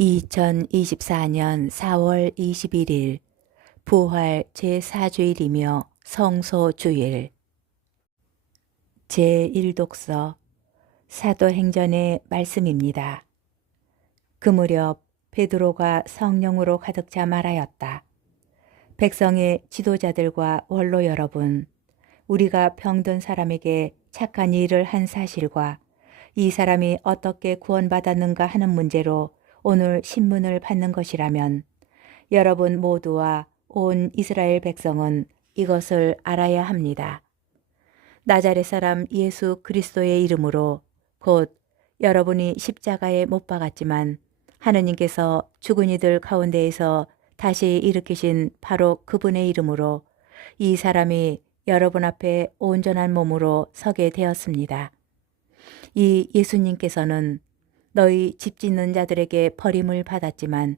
2024년 4월 21일 부활 제4주일이며 성소주일 제1독서 사도행전의 말씀입니다. 그 무렵 베드로가 성령으로 가득 차 말하였다. 백성의 지도자들과 원로 여러분, 우리가 병든 사람에게 착한 일을 한 사실과 이 사람이 어떻게 구원받았는가 하는 문제로 오늘 신문을 받는 것이라면 여러분 모두와 온 이스라엘 백성은 이것을 알아야 합니다. 나자렛 사람 예수 그리스도의 이름으로 곧 여러분이 십자가에 못 박았지만 하느님께서 죽은 이들 가운데에서 다시 일으키신 바로 그분의 이름으로 이 사람이 여러분 앞에 온전한 몸으로 서게 되었습니다. 이 예수님께서는 너희 집 짓는 자들에게 버림을 받았지만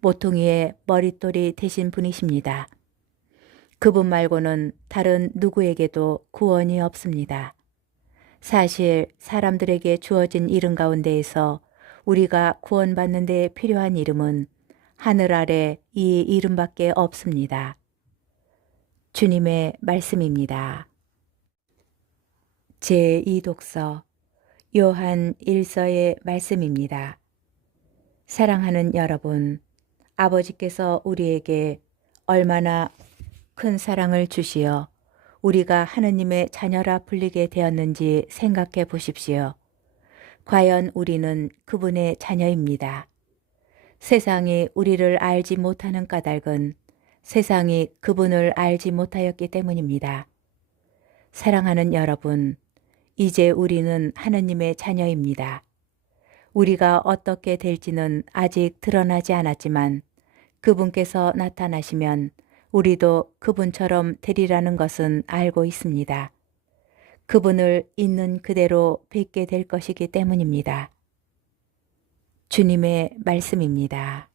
모퉁이의 머릿돌이 되신 분이십니다. 그분 말고는 다른 누구에게도 구원이 없습니다. 사실 사람들에게 주어진 이름 가운데에서 우리가 구원받는 데 필요한 이름은 하늘 아래 이 이름밖에 없습니다. 주님의 말씀입니다. 제2독서 요한 1서의 말씀입니다. 사랑하는 여러분, 아버지께서 우리에게 얼마나 큰 사랑을 주시어 우리가 하느님의 자녀라 불리게 되었는지 생각해 보십시오. 과연 우리는 그분의 자녀입니다. 세상이 우리를 알지 못하는 까닭은 세상이 그분을 알지 못하였기 때문입니다. 사랑하는 여러분, 이제 우리는 하느님의 자녀입니다. 우리가 어떻게 될지는 아직 드러나지 않았지만 그분께서 나타나시면 우리도 그분처럼 되리라는 것은 알고 있습니다. 그분을 있는 그대로 뵙게 될 것이기 때문입니다. 주님의 말씀입니다.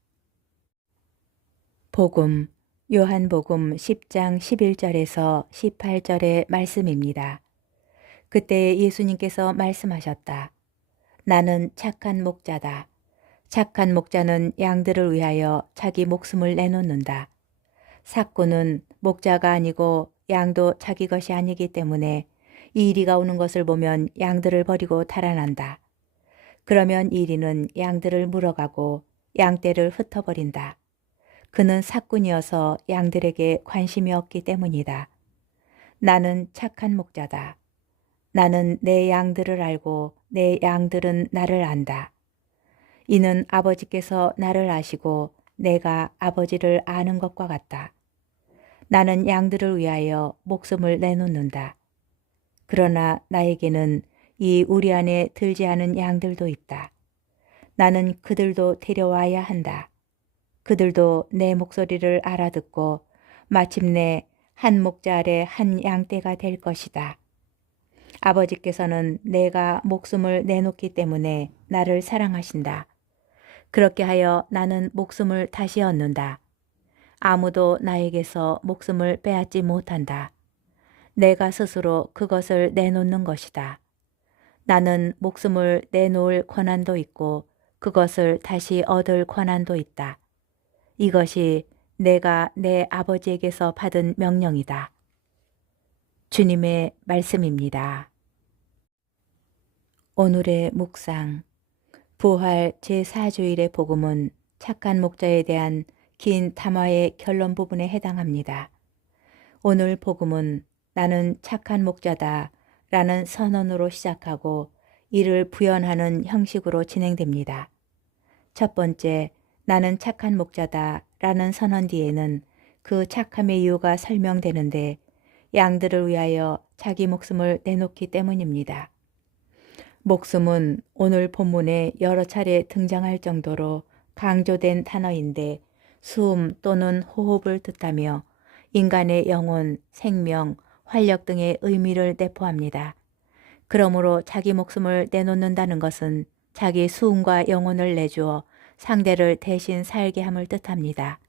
복음, 요한복음 10장 11절에서 18절의 말씀입니다. 그때 예수님께서 말씀하셨다. 나는 착한 목자다. 착한 목자는 양들을 위하여 자기 목숨을 내놓는다. 삭구는 목자가 아니고 양도 자기 것이 아니기 때문에 이리가 오는 것을 보면 양들을 버리고 달아난다. 그러면 이리는 양들을 물어가고 양떼를 흩어버린다. 그는 삭군이어서 양들에게 관심이 없기 때문이다. 나는 착한 목자다. 나는 내 양들을 알고 내 양들은 나를 안다. 이는 아버지께서 나를 아시고 내가 아버지를 아는 것과 같다. 나는 양들을 위하여 목숨을 내놓는다. 그러나 나에게는 이 우리 안에 들지 않은 양들도 있다. 나는 그들도 데려와야 한다. 그들도 내 목소리를 알아듣고 마침내 한 목자 아래 한 양떼가 될 것이다. 아버지께서는 내가 목숨을 내놓기 때문에 나를 사랑하신다. 그렇게 하여 나는 목숨을 다시 얻는다. 아무도 나에게서 목숨을 빼앗지 못한다. 내가 스스로 그것을 내놓는 것이다. 나는 목숨을 내놓을 권한도 있고 그것을 다시 얻을 권한도 있다. 이것이 내가 내 아버지에게서 받은 명령이다. 주님의 말씀입니다. 오늘의 묵상, 부활 제4주일의 복음은 착한 목자에 대한 긴 담화의 결론 부분에 해당합니다. 오늘 복음은 나는 착한 목자다 라는 선언으로 시작하고 이를 부연하는 형식으로 진행됩니다. 첫 번째, 나는 착한 목자다 라는 선언 뒤에는 그 착함의 이유가 설명되는데 양들을 위하여 자기 목숨을 내놓기 때문입니다. 목숨은 오늘 본문에 여러 차례 등장할 정도로 강조된 단어인데 숨 또는 호흡을 뜻하며 인간의 영혼, 생명, 활력 등의 의미를 내포합니다. 그러므로 자기 목숨을 내놓는다는 것은 자기 수음과 영혼을 내주어 상대를 대신 살게 함을 뜻합니다.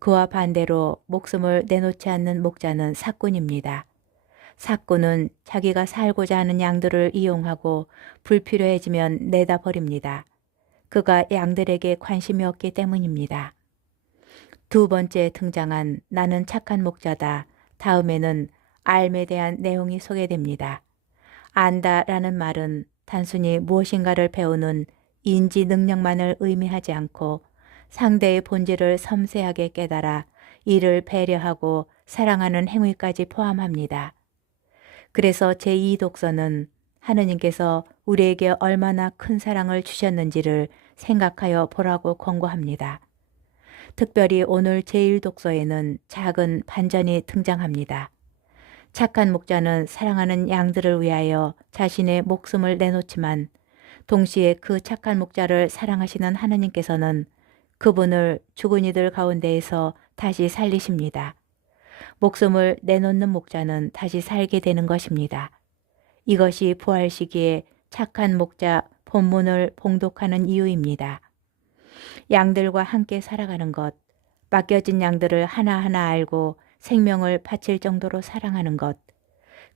그와 반대로 목숨을 내놓지 않는 목자는 삭군입니다. 삭군은 자기가 살고자 하는 양들을 이용하고 불필요해지면 내다 버립니다. 그가 양들에게 관심이 없기 때문입니다. 두 번째 등장한 나는 착한 목자다. 다음에는 알에 대한 내용이 소개됩니다. 안다라는 말은 단순히 무엇인가를 배우는 인지 능력만을 의미하지 않고 상대의 본질을 섬세하게 깨달아 이를 배려하고 사랑하는 행위까지 포함합니다. 그래서 제2 독서는 하느님께서 우리에게 얼마나 큰 사랑을 주셨는지를 생각하여 보라고 권고합니다. 특별히 오늘 제1 독서에는 작은 반전이 등장합니다. 착한 목자는 사랑하는 양들을 위하여 자신의 목숨을 내놓지만 동시에 그 착한 목자를 사랑하시는 하느님께서는 그분을 죽은 이들 가운데에서 다시 살리십니다. 목숨을 내놓는 목자는 다시 살게 되는 것입니다. 이것이 부활 시기에 착한 목자 본문을 봉독하는 이유입니다. 양들과 함께 살아가는 것, 맡겨진 양들을 하나하나 알고 생명을 바칠 정도로 사랑하는 것,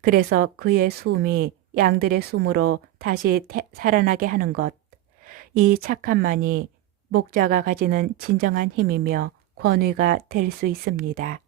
그래서 그의 숨이 양들의 숨으로 다시 살아나게 하는 것, 이 착함만이 목자가 가지는 진정한 힘이며 권위가 될 수 있습니다.